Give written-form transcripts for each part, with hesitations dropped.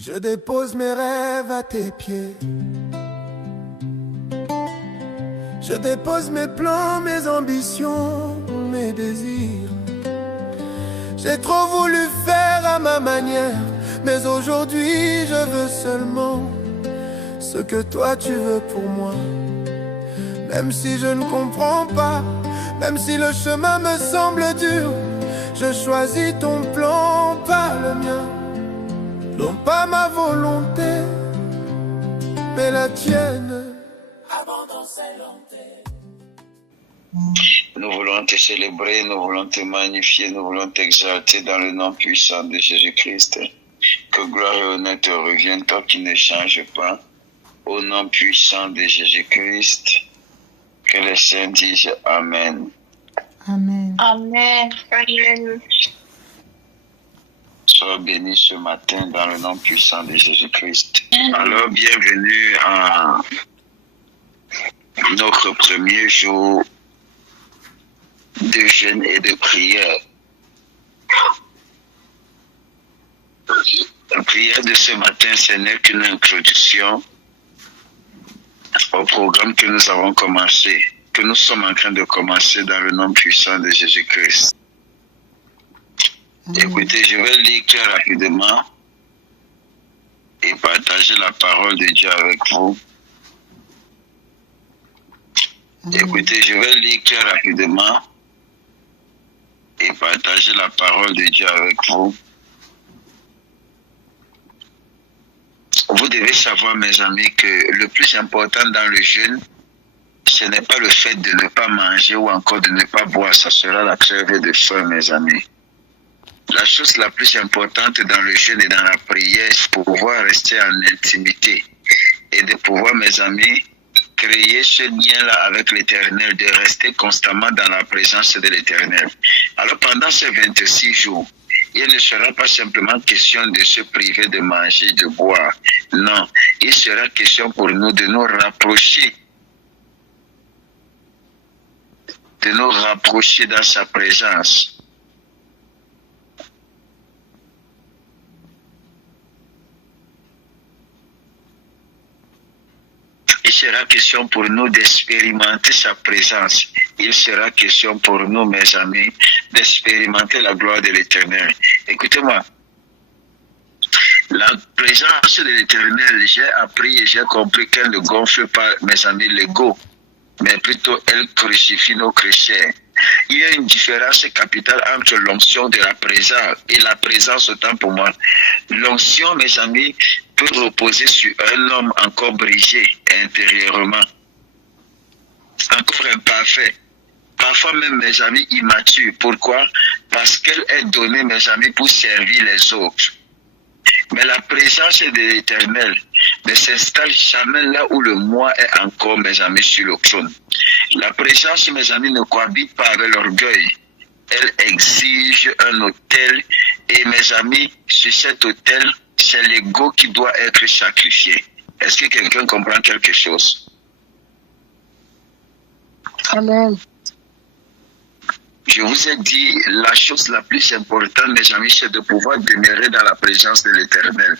Je dépose mes rêves à tes pieds. Je dépose mes plans, mes ambitions, mes désirs. J'ai trop voulu faire à ma manière, mais aujourd'hui je veux seulement ce que toi tu veux pour moi. Même si je ne comprends pas, même si le chemin me semble dur, je choisis ton plan, pas le mien. Non pas ma volonté, mais la tienne. Abandon ses lentés. Nous voulons te célébrer, nous voulons te magnifier, nous voulons t'exalter dans le nom puissant de Jésus-Christ. Que gloire et honneur te reviennent, toi qui ne changes pas. Au nom puissant de Jésus-Christ, que les saints disent Amen. Amen. Amen. Amen. Sois béni ce matin dans le nom puissant de Jésus-Christ. Alors, bienvenue à notre premier jour de jeûne et de prière. La prière de ce matin, ce n'est qu'une introduction au programme que nous avons commencé, que nous sommes en train de commencer dans le nom puissant de Jésus-Christ. Écoutez, je vais lire très rapidement et partager la parole de Dieu avec vous. Écoutez, je vais lire très rapidement et partager la parole de Dieu avec vous. Vous devez savoir, mes amis, que le plus important dans le jeûne, ce n'est pas le fait de ne pas manger ou encore de ne pas boire. Ça sera la crève de faim, mes amis. La chose la plus importante dans le jeûne et dans la prière, c'est de pouvoir rester en intimité et de pouvoir, mes amis, créer ce lien-là avec l'Éternel, de rester constamment dans la présence de l'Éternel. Alors pendant ces 26 jours, il ne sera pas simplement question de se priver de manger, de boire. Non, il sera question pour nous de nous rapprocher dans sa présence. Il sera question pour nous d'expérimenter sa présence. Il sera question pour nous, mes amis, d'expérimenter la gloire de l'Éternel. Écoutez-moi, la présence de l'Éternel, j'ai appris et j'ai compris qu'elle ne gonfle pas, mes amis, l'ego, mais plutôt elle crucifie nos chrétiens. Il y a une différence capitale entre l'onction de la présence et la présence autant pour moi. L'onction, mes amis, peut reposer sur un homme encore brisé intérieurement, encore imparfait, parfois même, mes amis, immature. Pourquoi? Parce qu'elle est donnée, mes amis, pour servir les autres. Mais la présence de l'Éternel ne s'installe jamais là où le moi est encore, mes amis, sur le trône. La présence, mes amis, ne cohabite pas avec l'orgueil. Elle exige un autel et, mes amis, sur cet autel, c'est l'ego qui doit être sacrifié. Est-ce que quelqu'un comprend quelque chose? Amen. Je vous ai dit, la chose la plus importante, mes amis, c'est de pouvoir demeurer dans la présence de l'Éternel.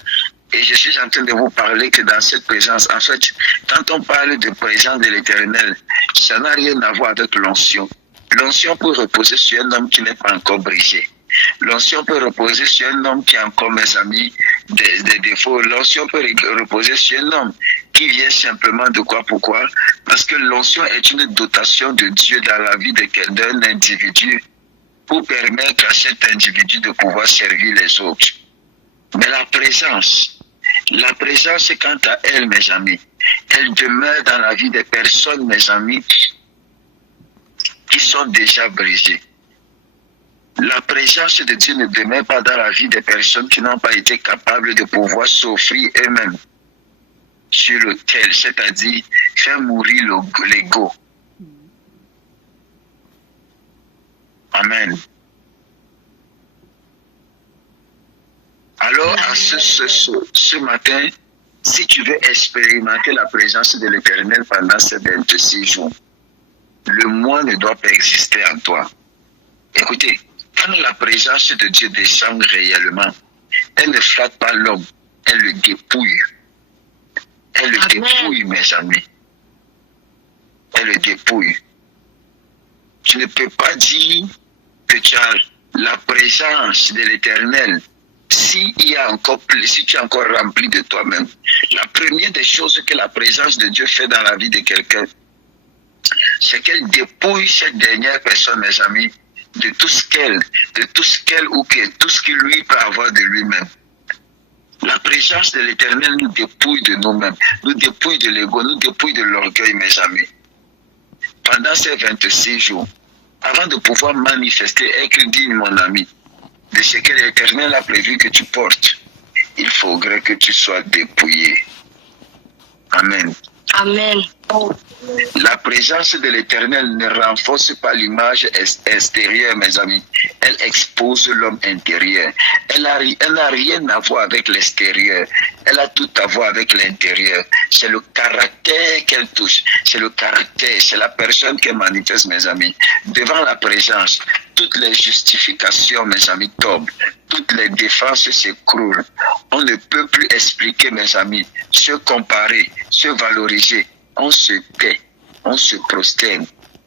Et je suis en train de vous parler que dans cette présence, en fait, quand on parle de présence de l'Éternel, ça n'a rien à voir avec l'onction. L'onction peut reposer sur un homme qui n'est pas encore brisé. L'onction peut reposer sur un homme qui a encore, mes amis, des défauts. L'onction peut reposer sur un homme qui vient simplement de quoi? Pourquoi? Parce que l'onction est une dotation de Dieu dans la vie d'un individu pour permettre à cet individu de pouvoir servir les autres. Mais la présence, quant à elle, mes amis, elle demeure dans la vie des personnes, mes amis, qui sont déjà brisées. La présence de Dieu ne demeure pas dans la vie des personnes qui n'ont pas été capables de pouvoir s'offrir eux-mêmes sur l'autel, c'est-à-dire faire mourir l'ego. Amen. Alors, ce matin, si tu veux expérimenter la présence de l'Éternel pendant ces 26 jours, le moi ne doit pas exister en toi. Écoutez, quand la présence de Dieu descend réellement, elle ne flatte pas l'homme, elle le dépouille. Elle le dépouille, mes amis. Elle le dépouille. Tu ne peux pas dire que tu as la présence de l'Éternel si tu es encore rempli de toi-même. La première des choses que la présence de Dieu fait dans la vie de quelqu'un, c'est qu'elle dépouille cette dernière personne, mes amis, de tout ce qu'elle ou tout ce qu'il lui peut avoir de lui-même. La présence de l'Éternel nous dépouille de nous-mêmes, nous dépouille de l'ego, nous dépouille de l'orgueil, mes amis. Pendant ces 26 jours, avant de pouvoir manifester, être digne, mon ami, de ce que l'Éternel a prévu que tu portes, il faudrait que tu sois dépouillé. Amen. Amen. La présence de l'Éternel ne renforce pas l'image extérieure, mes amis. Elle expose l'homme intérieur. Elle n'a rien à voir avec l'extérieur. Elle a tout à voir avec l'intérieur. C'est le caractère qu'elle touche. C'est le caractère, c'est la personne qu'elle manifeste, mes amis. Devant la présence, toutes les justifications, mes amis, tombent. Toutes les défenses s'écroulent. On ne peut plus expliquer, mes amis, se comparer, se valoriser. On se tait, on se prosterne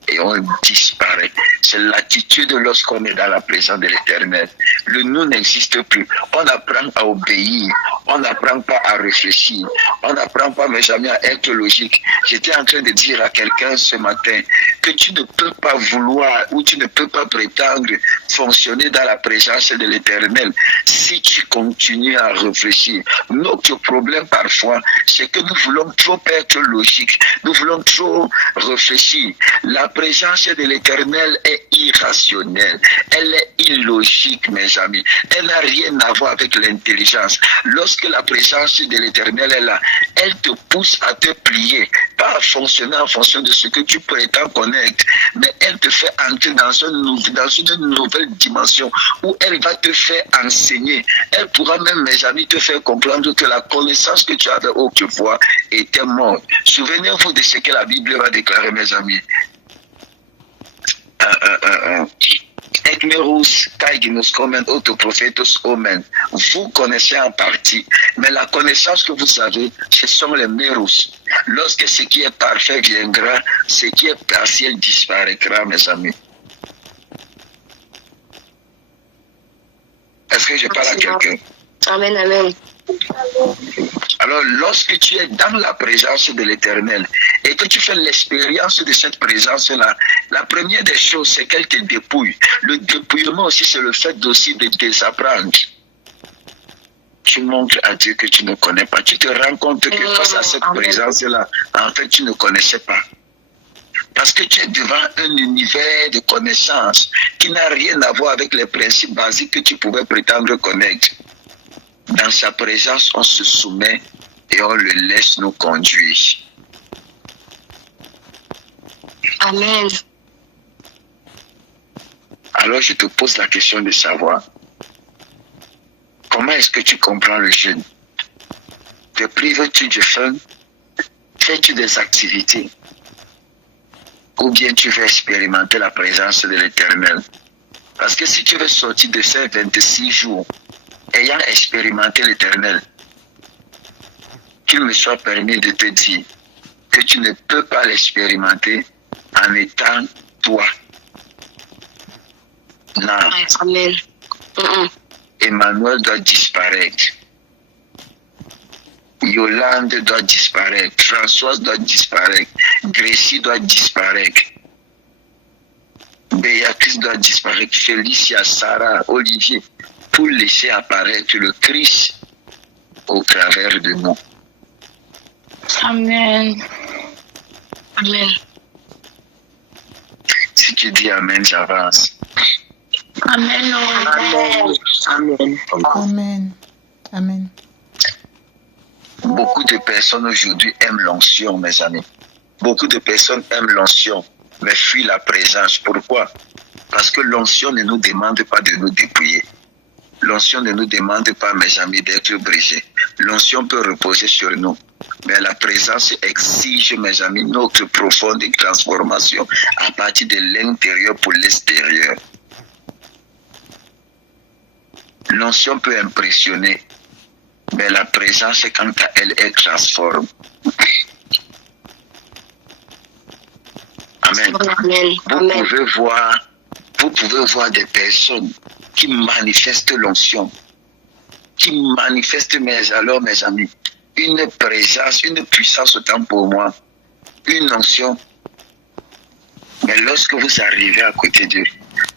et on disparaît. C'est l'attitude lorsqu'on est dans la présence de l'Éternel. Le nous n'existe plus. On apprend à obéir. On n'apprend pas à réfléchir. On n'apprend pas, mes amis, à être logique. J'étais en train de dire à quelqu'un ce matin que tu ne peux pas vouloir ou tu ne peux pas prétendre fonctionner dans la présence de l'Éternel si tu continues à réfléchir. Notre problème parfois, c'est que nous voulons trop être logiques. Nous voulons trop réfléchir. La présence de l'Éternel est irrationnelle. Elle est illogique, mes amis. Elle n'a rien à voir avec l'intelligence. Lorsque la présence de l'Éternel est là, elle te pousse à te plier, pas à fonctionner en fonction de ce que tu prétends connaître, mais elle te fait entrer dans une nouvelle dimension où elle va te faire enseigner. Elle pourra même, mes amis, te faire comprendre que la connaissance que tu avais autrefois était morte. Souvenez-vous de ce que la Bible va déclarer, mes amis. Ekmerus, Kaiginus, Komen, Autoprophétos, Omen. Vous connaissez en partie, mais la connaissance que vous avez, ce sont les Merus. Lorsque ce qui est parfait viendra, ce qui est partiel disparaîtra, mes amis. Est-ce que je parle à quelqu'un? Amen, amen. Alors, lorsque tu es dans la présence de l'Éternel et que tu fais l'expérience de cette présence-là, la première des choses, c'est qu'elle te dépouille. Le dépouillement aussi, c'est le fait aussi de désapprendre. Tu montres à Dieu que tu ne connais pas. Tu te rends compte que face à cette présence-là, en fait, tu ne connaissais pas. Parce que tu es devant un univers de connaissances qui n'a rien à voir avec les principes basiques que tu pouvais prétendre connaître. Dans sa présence, on se soumet et on le laisse nous conduire. Amen. Alors je te pose la question de savoir, comment est-ce que tu comprends le jeûne? Te prives-tu du fun? Fais-tu des activités? Ou bien tu veux expérimenter la présence de l'Éternel? Parce que si tu veux sortir de ces 26 jours, ayant expérimenté l'Éternel, qu'il me soit permis de te dire que tu ne peux pas l'expérimenter en étant toi. Non. Amen. Emmanuel doit disparaître. Yolande doit disparaître. Françoise doit disparaître. Grécie doit disparaître. Béatrice doit disparaître. Félicia, Sarah, Olivier, pour laisser apparaître le Christ au travers de nous. Amen. Amen. Si tu dis Amen, j'avance. Amen. Amen. Amen. Amen. Amen. Beaucoup de personnes aujourd'hui aiment l'onction, mes amis. Beaucoup de personnes aiment l'onction, mais fuient la présence. Pourquoi? Parce que l'onction ne nous demande pas de nous dépouiller. L'onction ne nous demande pas, mes amis, d'être brisés. L'onction peut reposer sur nous. Mais la présence exige, mes amis, notre profonde transformation à partir de l'intérieur pour l'extérieur. L'onction peut impressionner, Mais la présence, quant à elle, elle transforme. Amen. Amen. Vous pouvez voir des personnes qui manifestent l'onction, qui manifestent, mes amis, une présence, une puissance autant pour moi, une onction. Mais lorsque vous arrivez à côté d'eux,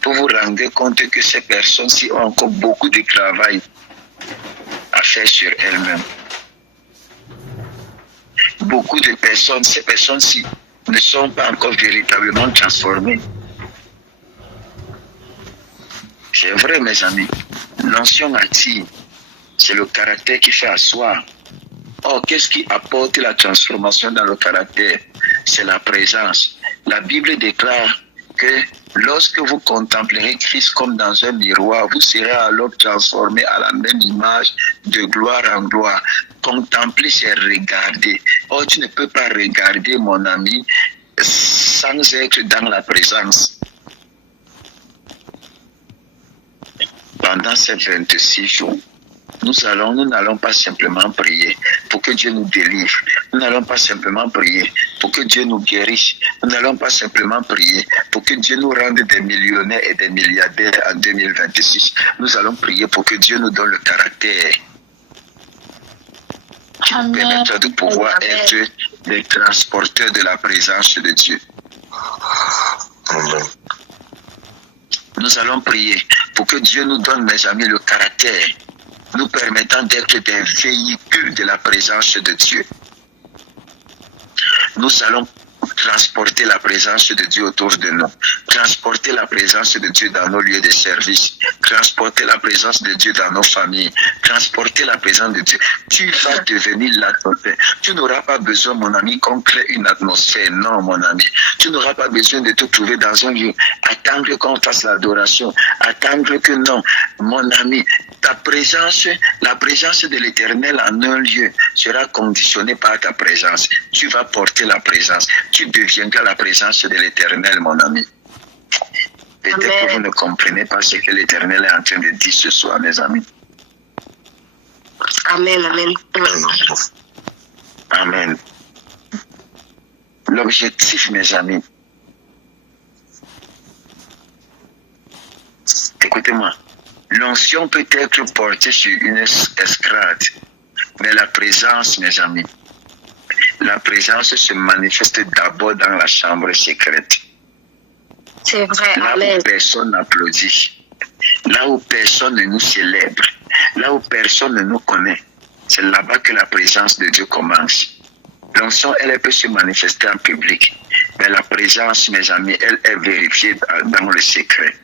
vous vous rendez compte que ces personnes-ci ont encore beaucoup de travail à faire sur elles-mêmes. Beaucoup de personnes, ces personnes-ci ne sont pas encore véritablement transformées. C'est vrai, mes amis. L'onction attire. C'est le caractère qui fait asseoir. Or, qu'est-ce qui apporte la transformation dans le caractère? C'est la présence. La Bible déclare que lorsque vous contemplerez Christ comme dans un miroir, vous serez alors transformé à la même image de gloire en gloire. Contempler, c'est regarder. Or, tu ne peux pas regarder, mon ami, sans être dans la présence. Pendant ces 26 jours, nous n'allons pas simplement prier pour que Dieu nous délivre. Nous n'allons pas simplement prier pour que Dieu nous guérisse. Nous n'allons pas simplement prier pour que Dieu nous rende des millionnaires et des milliardaires en 2026. Nous allons prier pour que Dieu nous donne le caractère qui nous permettra de pouvoir être des transporteurs de la présence de Dieu. Amen. Nous allons prier pour que Dieu nous donne, mes amis, le caractère nous permettant d'être des véhicules de la présence de Dieu. Nous allons transporter la présence de Dieu autour de nous, transporter la présence de Dieu dans nos lieux de service, transporter la présence de Dieu dans nos familles, transporter la présence de Dieu. Tu vas devenir l'atmosphère. Tu n'auras pas besoin, mon ami, qu'on crée une atmosphère. Non, mon ami. Tu n'auras pas besoin de te trouver dans un lieu, attendre qu'on fasse l'adoration, attendre que non, mon ami. Ta présence, la présence de l'Éternel en un lieu sera conditionnée par ta présence. Tu vas porter la présence. Tu deviendras la présence de l'Éternel, mon ami. Peut-être que vous ne comprenez pas ce que l'Éternel est en train de dire ce soir, mes amis. Amen, amen. Amen. L'objectif, mes amis, écoutez-moi. L'onction peut être portée sur une escrade, mais la présence, mes amis, la présence se manifeste d'abord dans la chambre secrète. C'est vrai, là amen. Où personne n'applaudit, là où personne ne nous célèbre, là où personne ne nous connaît, c'est là-bas que la présence de Dieu commence. L'onction, elle peut se manifester en public, mais la présence, mes amis, elle est vérifiée dans le secret.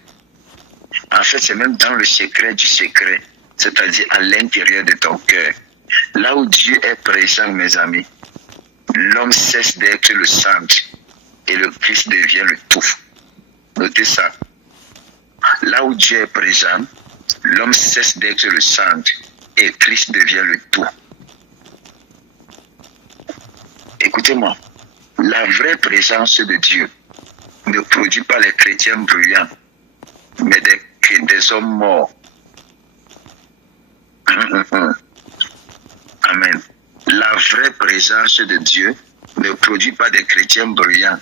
En fait, c'est même dans le secret du secret, c'est-à-dire à l'intérieur de ton cœur. Là où Dieu est présent, mes amis, l'homme cesse d'être le centre et le Christ devient le tout. Notez ça. Là où Dieu est présent, l'homme cesse d'être le centre et Christ devient le tout. Écoutez-moi, la vraie présence de Dieu ne produit pas les chrétiens bruyants, mais des hommes morts. Amen. La vraie présence de Dieu ne produit pas des chrétiens bruyants,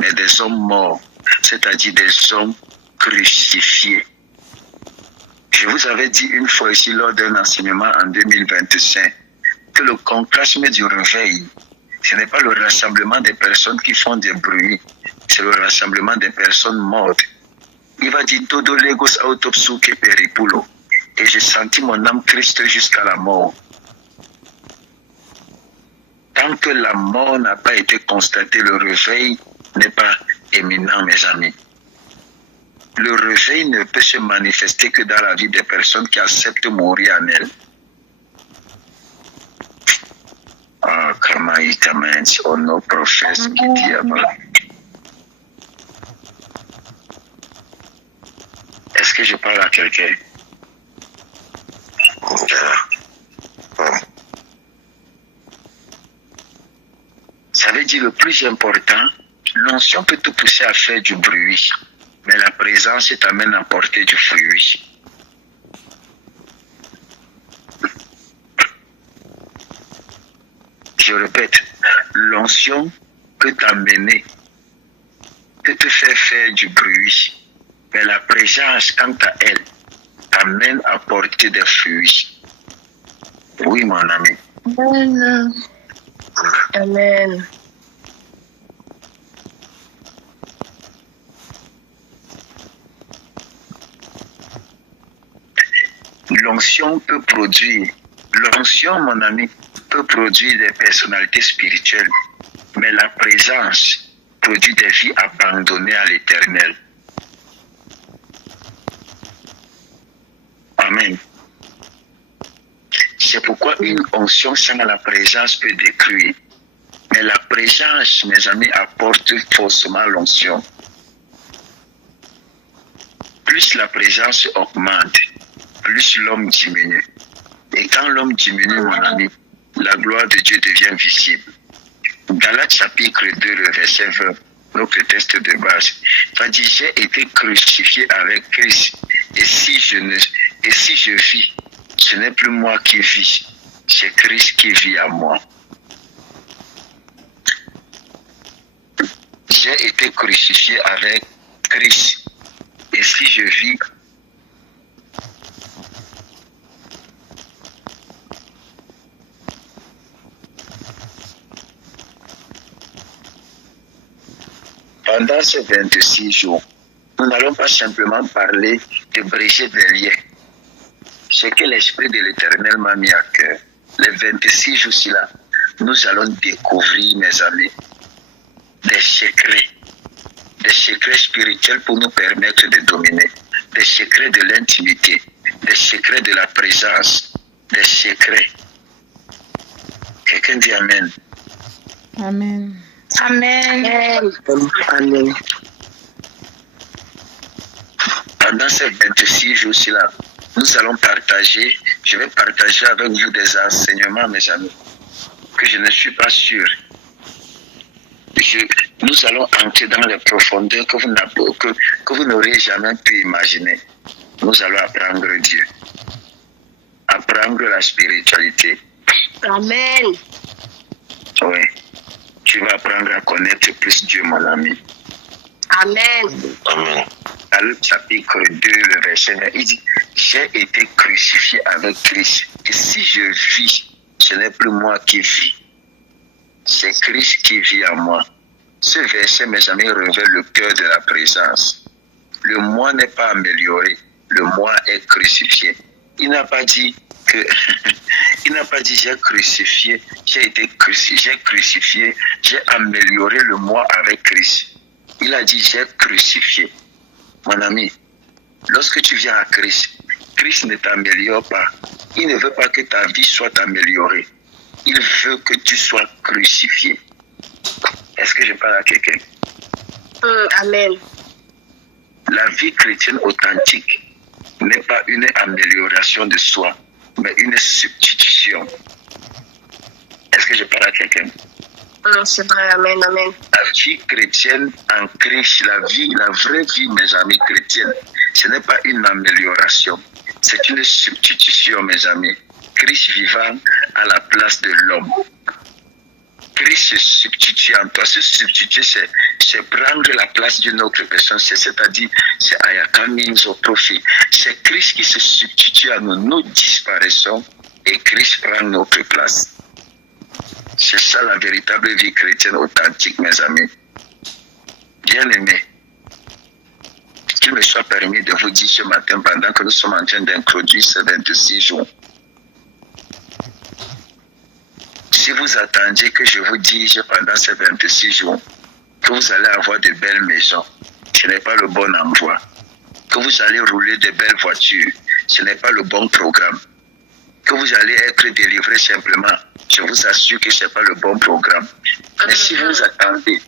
mais des hommes morts, c'est-à-dire des hommes crucifiés. Je vous avais dit une fois ici lors d'un enseignement en 2025 que le contrasme du réveil, ce n'est pas le rassemblement des personnes qui font des bruits, c'est le rassemblement des personnes mortes. Il va dire todo legos autopsuke peripulo. Et j'ai senti mon âme Christ jusqu'à la mort. Tant que la mort n'a pas été constatée, le réveil n'est pas éminent, mes amis. Le réveil ne peut se manifester que dans la vie des personnes qui acceptent de mourir en elles. Ah, Kamaïtamens, on nos professe qui dit Est-ce que je parle à quelqu'un? Ça veut dire le plus important, l'onction peut te pousser à faire du bruit, mais la présence t'amène à porter du fruit. Je répète, l'onction peut t'amener, peut te faire faire du bruit. Mais la présence, quant à elle, t'amène à porter des fruits. Oui, mon ami. Amen. Amen. L'onction peut produire, l'onction, mon ami, peut produire des personnalités spirituelles, mais la présence produit des vies abandonnées à l'Éternel. Amen. C'est pourquoi une onction sans la présence peut détruire. Mais la présence, mes amis, apporte forcément l'onction. Plus la présence augmente, plus l'homme diminue. Et quand l'homme diminue, mon ami, la gloire de Dieu devient visible. Galates chapitre 2, le verset 20, notre texte de base, ça dit, j'ai été crucifié avec Christ. Et si je vis, ce n'est plus moi qui vis, c'est Christ qui vit à moi. J'ai été crucifié avec Christ. Et si je vis, pendant ces 26 jours, nous n'allons pas simplement parler de briser des liens. Ce que l'Esprit de l'Éternel m'a mis à cœur. Les 26 jours-ci-là, nous allons découvrir, mes amis, des secrets spirituels pour nous permettre de dominer, des secrets de l'intimité, des secrets de la présence, des secrets. Quelqu'un dit Amen. Amen. Amen. Amen. Pendant ces 26 jours-ci-là, nous allons partager, je vais partager avec vous des enseignements, mes amis, que je ne suis pas sûr. Nous allons entrer dans les profondeurs que vous n'aurez jamais pu imaginer. Nous allons apprendre Dieu, apprendre la spiritualité. Amen. Oui, tu vas apprendre à connaître plus Dieu, mon ami. Amen. Amen. Dans le chapitre 2, le verset 20, il dit, j'ai été crucifié avec Christ. Et si je vis, ce n'est plus moi qui vis. C'est Christ qui vit en moi. Ce verset, mes amis, révèle le cœur de la présence. Le moi n'est pas amélioré. Le moi est crucifié. Il n'a pas dit que, il n'a pas dit j'ai crucifié, j'ai crucifié, j'ai amélioré le moi avec Christ. Il a dit j'ai crucifié. Mon ami, lorsque tu viens à Christ, Christ ne t'améliore pas. Il ne veut pas que ta vie soit améliorée. Il veut que tu sois crucifié. Est-ce que je parle à quelqu'un? Amen. La vie chrétienne authentique n'est pas une amélioration de soi, mais une substitution. Est-ce que je parle à quelqu'un? C'est vrai, amen, amen. La vie chrétienne en Christ, la vraie vie, mes amis chrétiens, ce n'est pas une amélioration, c'est une substitution, mes amis. Christ vivant à la place de l'homme. Christ se substitue en toi. Se substituer, c'est prendre la place d'une autre personne. C'est-à-dire, c'est Ayakamin au profit. C'est Christ qui se substitue à nous. Nous disparaissons et Christ prend notre place. C'est ça la véritable vie chrétienne authentique, mes amis. Bien-aimés, qu'il me soit permis de vous dire ce matin, pendant que nous sommes en train d'introduire ces 26 jours, si vous attendiez que je vous dise pendant ces 26 jours que vous allez avoir de belles maisons, ce n'est pas le bon endroit. Que vous allez rouler de belles voitures, ce n'est pas le bon programme. Que vous allez être délivré simplement, je vous assure que ce n'est pas le bon programme. Mais si vous attendez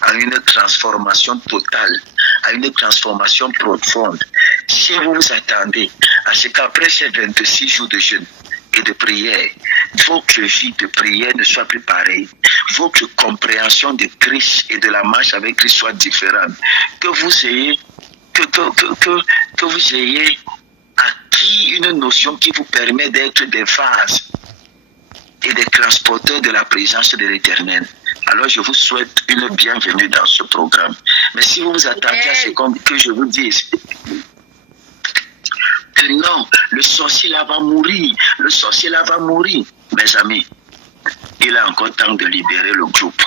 à une transformation totale, à une transformation profonde, si vous vous attendez à ce qu'après ces 26 jours de jeûne et de prière, votre vie de prière ne soit plus pareille, votre compréhension de Christ et de la marche avec Christ soit différente, que vous ayez acquis une notion qui vous permet d'être des vases et des transporteurs de la présence de l'Éternel. Alors je vous souhaite une bienvenue dans ce programme. Mais si vous vous attendez à ce que je vous dise que non, le sorcier là va mourir, le sorcier là va mourir, mes amis, il a encore temps de libérer le groupe.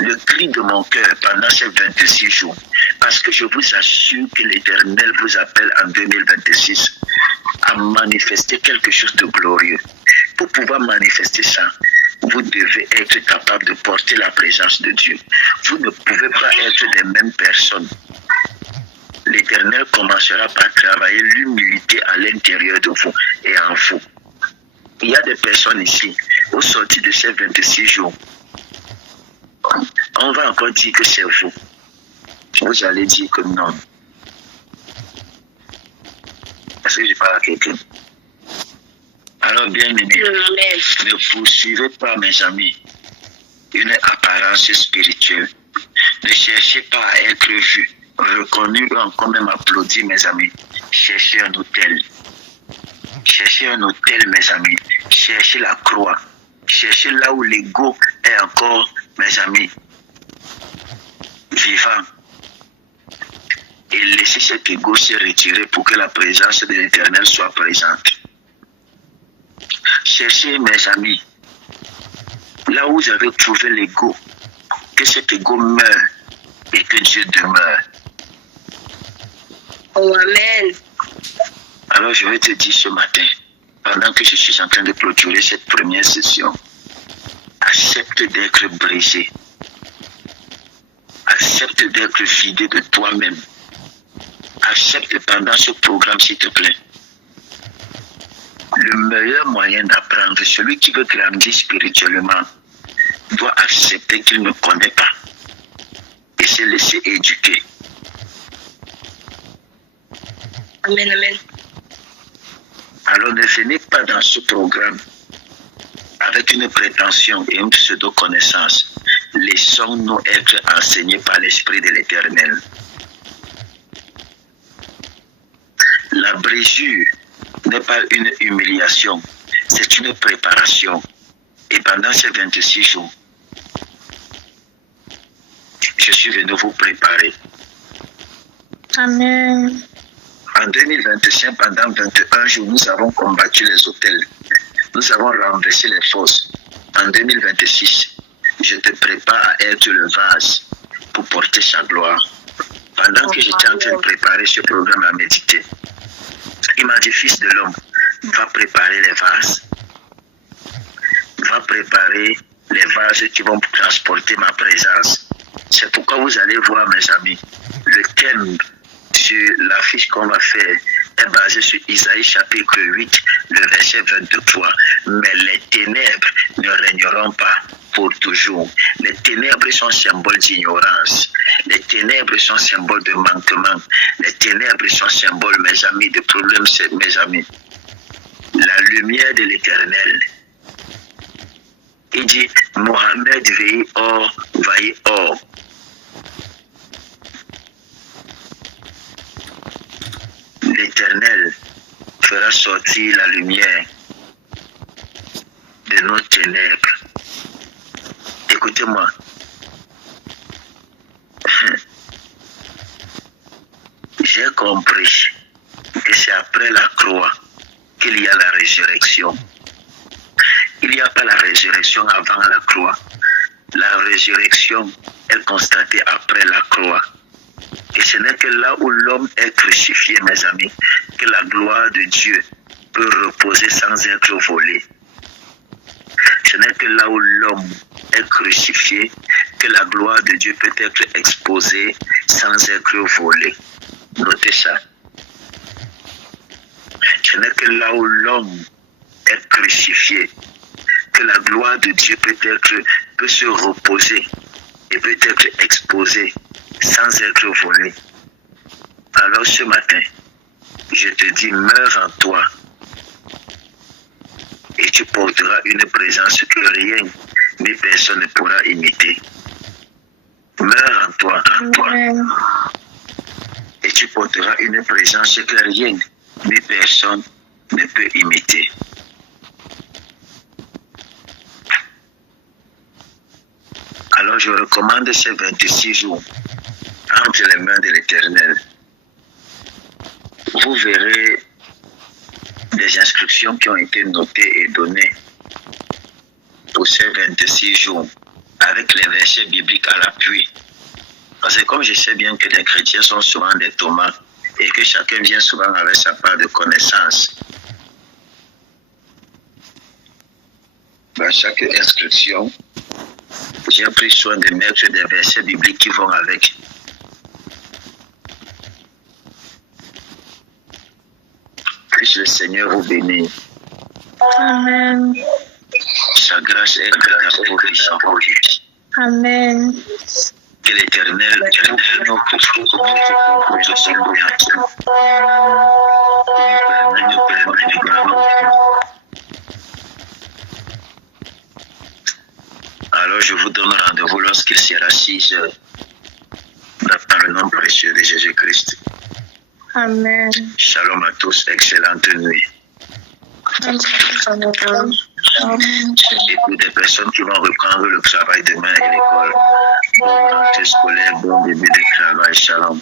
Le cri de mon cœur pendant ces 26 jours, parce que je vous assure que l'Éternel vous appelle en 2026 à manifester quelque chose de glorieux. Pour pouvoir manifester ça, vous devez être capable de porter la présence de Dieu. Vous ne pouvez pas être des mêmes personnes. L'Éternel commencera par travailler l'humilité à l'intérieur de vous et en vous. Il y a des personnes ici, au sortir de ces 26 jours, on va encore dire que c'est vous. Vous allez dire que non. Est-ce que je parle à quelqu'un? Alors, bien aimé, ne poursuivez pas, mes amis, une apparence spirituelle. Ne cherchez pas à être vu, reconnu ou encore même applaudi, mes amis. Cherchez un hôtel. Cherchez un hôtel, mes amis. Cherchez la croix. Cherchez là où l'ego est encore, mes amis, vivant. Et laissez cet ego se retirer pour que la présence de l'Éternel soit présente. Cherchez, mes amis, là où vous avez trouvé l'ego, que cet ego meure et que Dieu demeure. Oh, amen. Alors je vais te dire ce matin, pendant que je suis en train de clôturer cette première session, accepte d'être brisé. Accepte d'être vidé de toi-même. Accepte pendant ce programme, s'il te plaît. Le meilleur moyen d'apprendre, celui qui veut grandir spirituellement, doit accepter qu'il ne connaît pas et se laisser éduquer. Amen, amen. Alors ne venez pas dans ce programme avec une prétention et une pseudo-connaissance. Laissons-nous être enseignés par l'Esprit de l'Éternel. La brisure n'est pas une humiliation, c'est une préparation. Et pendant ces 26 jours, je suis venu vous préparer. Amen. En 2025, pendant 21 jours, nous avons combattu les hôtels. Nous avons renversé les forces. En 2026, je te prépare à être le vase pour porter sa gloire. Pendant que j'étais en train de préparer ce programme à méditer, il m'a dit, fils de l'homme, va préparer les vases. Va préparer les vases qui vont transporter ma présence. C'est pourquoi vous allez voir, mes amis, le thème sur l'affiche qu'on va faire est basé sur Isaïe chapitre 8, le verset 23. Mais les ténèbres ne régneront pas pour toujours. Les ténèbres sont symboles d'ignorance. Les ténèbres sont symboles de manquement. Les ténèbres sont symboles, mes amis, de problèmes, mes amis. La lumière de l'Éternel. Il dit, Mohamed veille or, vaille or. L'Éternel fera sortir la lumière de nos ténèbres. Écoutez-moi. J'ai compris que c'est après la croix qu'il y a la résurrection. Il n'y a pas la résurrection avant la croix. La résurrection est constatée après la croix. Et ce n'est que là où l'homme est crucifié, mes amis, que la gloire de Dieu peut reposer sans être volée. Ce n'est que là où l'homme est crucifié que la gloire de Dieu peut être exposée sans être volée. Notez ça. Ce n'est que là où l'homme est crucifié que la gloire de Dieu peut se reposer et peut être exposée sans être volée. Alors ce matin, je te dis, meurs en toi et tu porteras une présence que rien ni personne ne pourra imiter. Meurs en toi, et tu porteras une présence que rien ni personne ne peut imiter. Alors je recommande ces 26 jours entre les mains de l'Éternel. Vous verrez des instructions qui ont été notées et données pour ces 26 jours avec les versets bibliques à l'appui. Parce que comme je sais bien que les chrétiens sont souvent des tomates et que chacun vient souvent avec sa part de connaissance, dans chaque inscription, j'ai pris soin de mettre des versets bibliques qui vont avec. Puisse le Seigneur vous bénir. Amen. Sa grâce est grande pour vous. Amen. Que l'Éternel nous Alors je vous donne rendez-vous lorsqu'il sera 6 heures. Dans le nom précieux de Jésus-Christ. Amen. Shalom à tous, excellente nuit. Et pour des personnes qui vont reprendre le travail demain et l'école, bonne rentrée scolaire, bon début de travail, shalom.